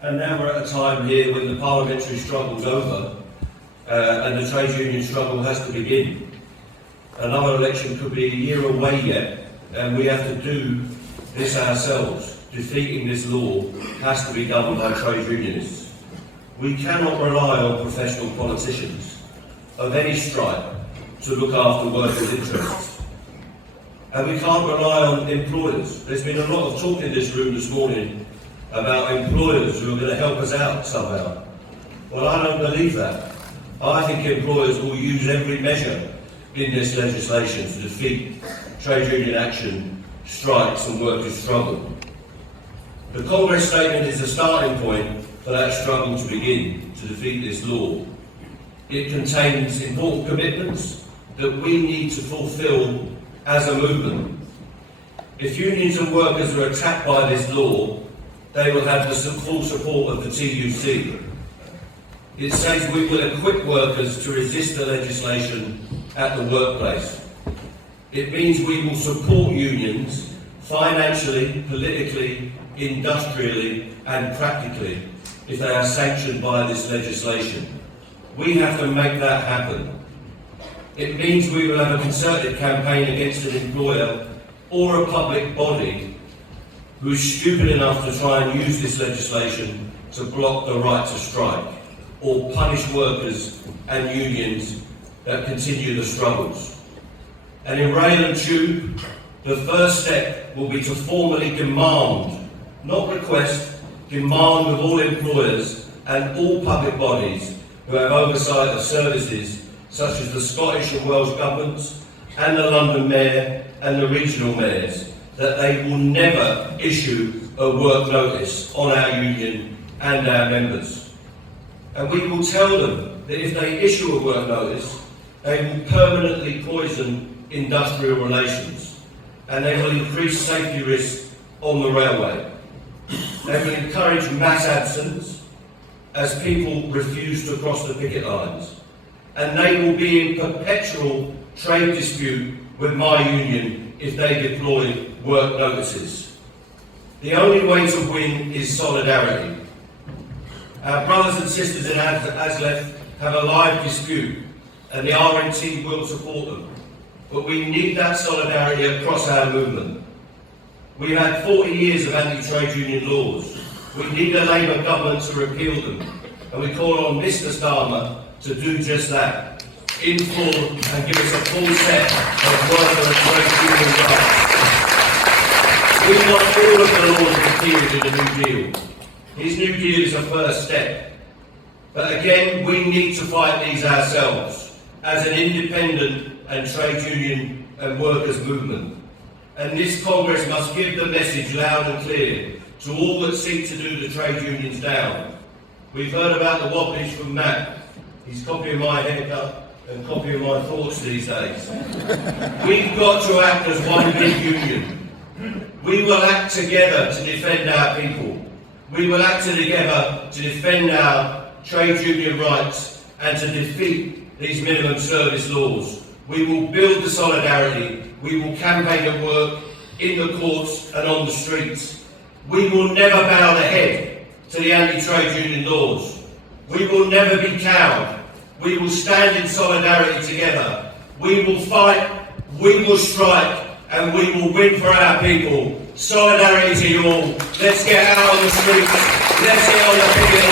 And now we're at a time here when the parliamentary struggle's over and the trade union struggle has to begin. Another election could be a year away yet, and we have to do this ourselves. Defeating this law has to be done by trade unionists. We cannot rely on professional politicians of any stripe to look after workers' interests. And we can't rely on employers. There's been a lot of talk in this room this morning about employers who are going to help us out somehow. Well, I don't believe that. I think employers will use every measure in this legislation to defeat trade union action, strikes and workers' struggle. The Congress statement is the starting point for that struggle to begin to defeat this law. It contains important commitments that we need to fulfil as a movement. If unions and workers are attacked by this law, they will have the full support of the TUC. It says we will equip workers to resist the legislation at the workplace. It means we will support unions financially, politically, industrially and practically if they are sanctioned by this legislation. We have to make that happen. It means we will have a concerted campaign against an employer or a public body who is stupid enough to try and use this legislation to block the right to strike or punish workers and unions that continue the struggles. And in rail and tube, the first step will be to formally demand, not request, demand of all employers and all public bodies who have oversight of services such as the Scottish and Welsh governments and the London Mayor and the regional mayors, that they will never issue a work notice on our union and our members. And we will tell them that if they issue a work notice, they will permanently poison industrial relations and they will increase safety risks on the railway. They will encourage mass absence as people refuse to cross the picket lines. And they will be in perpetual trade dispute with my union if they deploy work notices. The only way to win is solidarity. Our brothers and sisters in ASLEF have a live dispute and the RNT will support them. But we need that solidarity across our movement. We've had 40 years of anti-trade union laws. We need a Labour government to repeal them. And we call on Mr Starmer to do just that, in full, and give us a full set of worker and trade union rights. We want all of the laws repealed in the New Deal. His New Deal is a first step. But again, we need to fight these ourselves as an independent and trade union and workers' movement. And this Congress must give the message loud and clear to all that seek to do the trade unions down. We've heard about the wobblish from Matt. He's copying my haircut and copying my thoughts these days. We've got to act as one big union. We will act together to defend our people. We will act together to defend our trade union rights and to defeat these minimum service laws. We will build the solidarity. We will campaign at work, in the courts and on the streets. We will never bow the head to the anti-trade union laws. We will never be cowed. We will stand in solidarity together. We will fight, we will strike, and we will win for our people. Solidarity to you all. Let's get out on the streets. Let's get on the picket